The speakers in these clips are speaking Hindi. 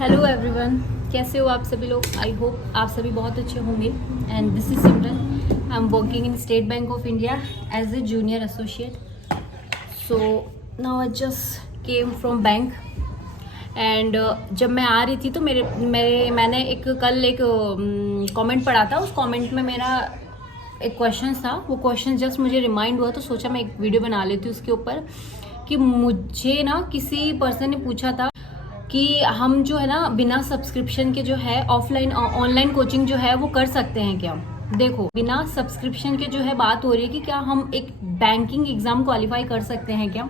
हेलो एवरीवन, कैसे हो आप सभी लोग। आई होप आप सभी बहुत अच्छे होंगे। And this is Simran. I am working in State Bank of India as a junior associate. So now I just came from bank and जब मैं आ रही थी तो मैंने कल एक कमेंट पढ़ा था। उस कमेंट में मेरा एक क्वेश्चन था। वो क्वेश्चन जस्ट मुझे रिमाइंड हुआ तो सोचा मैं एक वीडियो बना लेती हूँ उसके ऊपर। कि मुझे ना किसी पर्सन ने पूछा था कि हम जो है ना बिना सब्सक्रिप्शन के जो है ऑफलाइन ऑनलाइन कोचिंग जो है वो कर सकते हैं क्या। देखो, बिना सब्सक्रिप्शन के जो है बात हो रही है कि क्या हम एक बैंकिंग एग्जाम क्वालिफाई कर सकते हैं क्या।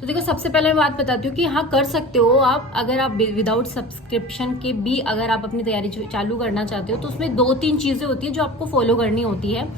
तो देखो, सबसे पहले मैं बात बताती हूँ कि हाँ कर सकते हो आप। अगर आप विदाउट सब्सक्रिप्शन के भी अगर आप अपनी तैयारी चालू करना चाहते हो तो उसमें 2-3 चीजें होती है जो आपको फॉलो करनी होती है।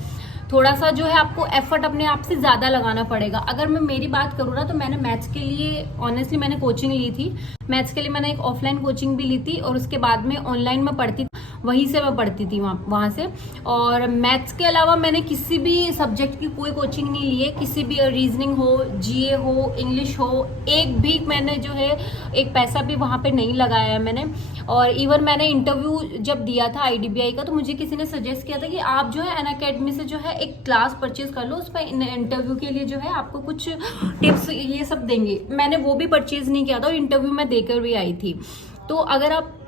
थोड़ा सा जो है आपको एफर्ट अपने आप से ज्यादा लगाना पड़ेगा। अगर मैं मेरी बात करूँ ना तो मैंने मैथ्स के लिए ऑनेस्टली मैंने कोचिंग ली थी। मैथ्स के लिए मैंने एक ऑफलाइन कोचिंग भी ली थी और उसके बाद में ऑनलाइन में पढ़ती, वहीं से मैं पढ़ती थी वहां से। और मैथ्स के अलावा मैंने किसी भी सब्जेक्ट की कोई कोचिंग नहीं ली है। किसी भी रीजनिंग हो, जीए हो, इंग्लिश हो, एक भी मैंने जो है एक पैसा भी वहां पे नहीं लगाया है मैंने। और इवन मैंने इंटरव्यू जब दिया था आईडीबीआई का तो मुझे किसी ने सजेस्ट किया था कि आप जो है अनअकैडमी से जो है एक क्लास परचेज कर लो, उस पर इंटरव्यू के लिए जो है आपको कुछ टिप्स ये सब देंगे। मैंने वो भी परचेज नहीं किया था और इंटरव्यू में देकर भी आई थी। तो अगर आप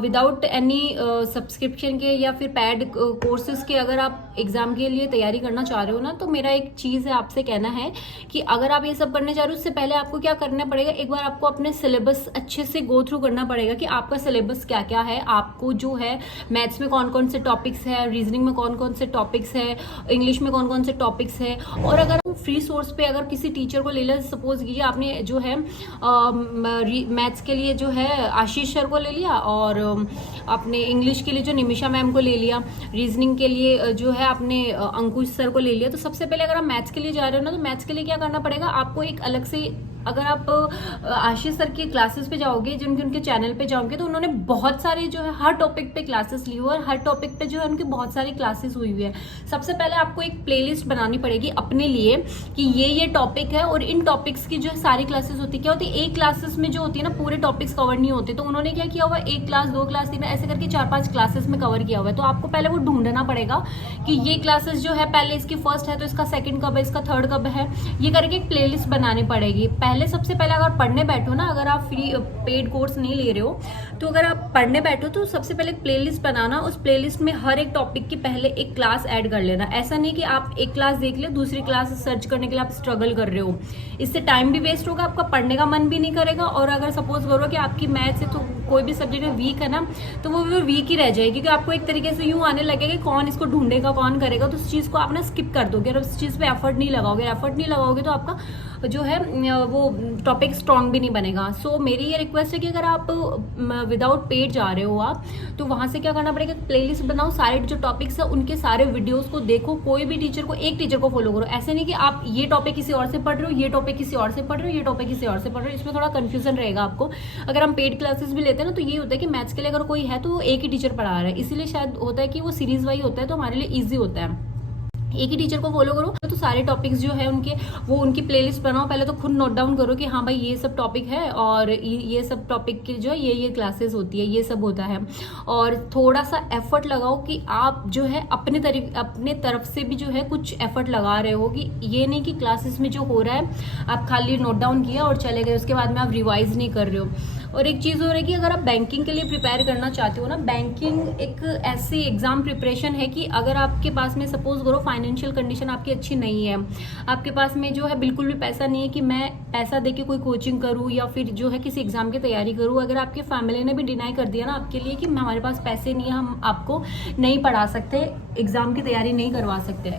विदाउट एनी सब्सक्रिप्शन के या फिर पैड कोर्सेज के अगर आप एग्जाम के लिए तैयारी करना चाह रहे हो ना, तो मेरा एक चीज है आपसे कहना है कि अगर आप ये सब करने जा रहे हो उससे पहले आपको क्या करना पड़ेगा, एक बार आपको अपने सिलेबस अच्छे से गो थ्रू करना पड़ेगा कि आपका सिलेबस क्या क्या है। आपको जो है मैथ्स में कौन कौन से टॉपिक्स है, रीजनिंग में कौन कौन से टॉपिक्स है, इंग्लिश में कौन कौन से टॉपिक्स है। और अगर फ्री सोर्स पे अगर किसी टीचर को ले लिया, सपोज कीजिए आपने जो है मैथ्स के लिए जो है आशीष सर को ले लिया और अपने इंग्लिश के लिए जो निमिषा मैम को ले लिया, रीजनिंग के लिए जो है आपने अंकुश सर को ले लिया। तो सबसे पहले अगर आप मैथ्स के लिए जा रहे हो ना तो मैथ्स के लिए क्या करना पड़ेगा आपको, एक अलग से अगर आप आशीष सर की क्लासेस पे जाओगे, जिनके उनके चैनल पे जाओगे तो उन्होंने बहुत सारे जो है हर टॉपिक पे क्लासेस ली हुई है और हर टॉपिक पे जो है उनकी बहुत सारी क्लासेस हुई हुई है। सबसे पहले आपको एक प्लेलिस्ट बनानी पड़ेगी अपने लिए कि ये टॉपिक है और इन टॉपिक्स की जो है सारी क्लासेस होती है। क्या होती है, एक क्लासेस में जो होती है ना पूरे टॉपिक्स कवर नहीं होते, तो उन्होंने क्या किया हुआ, एक क्लास, 2 क्लास, 3 ऐसे करके 4-5 क्लासेस में कवर किया हुआ है। तो आपको पहले वो ढूंढना पड़ेगा कि ये क्लासेस जो है पहले इसकी फर्स्ट है तो इसका सेकंड कब है, इसका थर्ड कब है, ये करके एक प्लेलिस्ट बनानी पड़ेगी। सबसे पहले अगर पढ़ने बैठो ना, अगर आप फ्री पेड कोर्स नहीं ले रहे हो तो अगर आप पढ़ने बैठो तो सबसे पहले एक प्लेलिस्ट बनाना। उस प्लेलिस्ट में हर एक टॉपिक की पहले एक क्लास ऐड कर लेना। ऐसा नहीं कि आप एक क्लास देख ले, दूसरी क्लास सर्च करने के लिए आप स्ट्रगल कर रहे हो, इससे टाइम भी वेस्ट होगा, आपका पढ़ने का मन भी नहीं करेगा। और अगर सपोज करो कि आपकी मैथ से तो कोई भी सब्जेक्ट में वीक है ना, तो वो वीक ही रह जाएगी क्योंकि आपको एक तरीके से यूं आने लगेगा कि कौन इसको ढूंढेगा, कौन करेगा। तो उस चीज को आप ना स्किप कर दोगे और उस चीज पे एफर्ट नहीं लगाओगे तो आपका जो है वो टॉपिक स्ट्रांग भी नहीं बनेगा। सो मेरी ये रिक्वेस्ट है कि अगर आप विदाउट पेड जा रहे हो आप, तो वहां से क्या करना पड़ेगा, प्लेलिस्ट बनाओ, सारे जो टॉपिक्स है उनके सारे वीडियोस को देखो। कोई भी टीचर को, एक टीचर को फॉलो करो। ऐसे नहीं कि आप ये टॉपिक किसी और से पढ़ रहे हो, ये टॉपिक किसी और से पढ़ रहे हो, ये टॉपिक किसी और से पढ़ रहे हो, इसमें थोड़ा कंफ्यूजन रहेगा आपको। अगर हम पेड क्लासेस भी लेते हैं ना तो ये होता है कि मैथ्स के लिए अगर कोई है तो एक ही टीचर पढ़ा रहा है, इसीलिए शायद होता है कि वो सीरीज वाइज होता है तो हमारे लिए ईजी होता है। एक ही टीचर को फॉलो करो तो सारे टॉपिक्स जो है उनकी प्लेलिस्ट बनाओ। पहले तो खुद नोट डाउन करो कि हाँ भाई ये सब टॉपिक है और ये सब टॉपिक की जो है ये क्लासेस होती है, ये सब होता है। और थोड़ा सा एफर्ट लगाओ कि आप जो है अपने तरफ से भी जो है कुछ एफर्ट लगा रहे हो, कि ये नहीं कि क्लासेस में जो हो रहा है आप खाली नोट डाउन किया और चले गए, उसके बाद में आप रिवाइज नहीं कर रहे हो। और एक चीज हो रही है कि अगर आप बैंकिंग के लिए प्रिपेयर करना चाहते हो ना, बैंकिंग एक ऐसी एग्जाम प्रिपरेशन है कि अगर आपके पास में सपोज करो फाइनेंशियल कंडीशन आपकी अच्छी नहीं है, आपके पास में जो है बिल्कुल भी पैसा नहीं है कि मैं पैसा देके कोई कोचिंग करूं या फिर जो है किसी एग्जाम की तैयारी करूं, अगर आपके फैमिली ने भी डिनाई कर दिया ना आपके लिए कि हमारे पास पैसे नहीं है, हम आपको नहीं पढ़ा सकते, एग्जाम की तैयारी नहीं करवा सकते,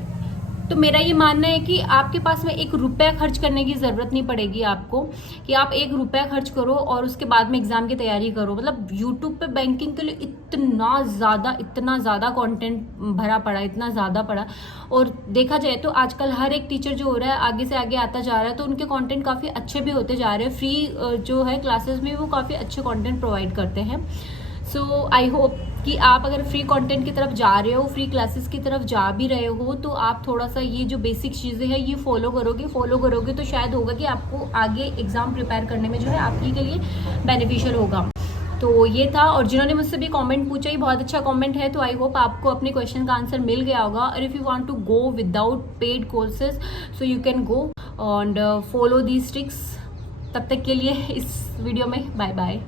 तो मेरा ये मानना है कि आपके पास में 1 रुपया खर्च करने की जरूरत नहीं पड़ेगी आपको, कि आप 1 रुपया खर्च करो और उसके बाद में एग्जाम की तैयारी करो। मतलब यूट्यूब पे बैंकिंग के लिए इतना ज्यादा कंटेंट भरा पड़ा, इतना ज्यादा पड़ा। और देखा जाए तो आजकल हर एक टीचर जो हो रहा है आगे से आगे आता जा रहा है, तो उनके कंटेंट काफी अच्छे भी होते जा रहे हैं। फ्री जो है क्लासेस में वो काफी अच्छे कंटेंट प्रोवाइड करते हैं। सो आई होप कि आप अगर फ्री कंटेंट की तरफ जा रहे हो, फ्री क्लासेस की तरफ जा भी रहे हो, तो आप थोड़ा सा ये जो बेसिक चीज़ें हैं ये फॉलो करोगे तो शायद होगा कि आपको आगे एग्जाम प्रिपेयर करने में जो है आपके के लिए बेनिफिशियल होगा। तो ये था, और जिन्होंने मुझसे भी कमेंट पूछा, ये बहुत अच्छा कमेंट है, तो आई होप आपको अपने क्वेश्चन का आंसर मिल गया होगा। और if you want to go without paid courses so you can go and follow these tricks. तब तक के लिए इस वीडियो में बाय बाय।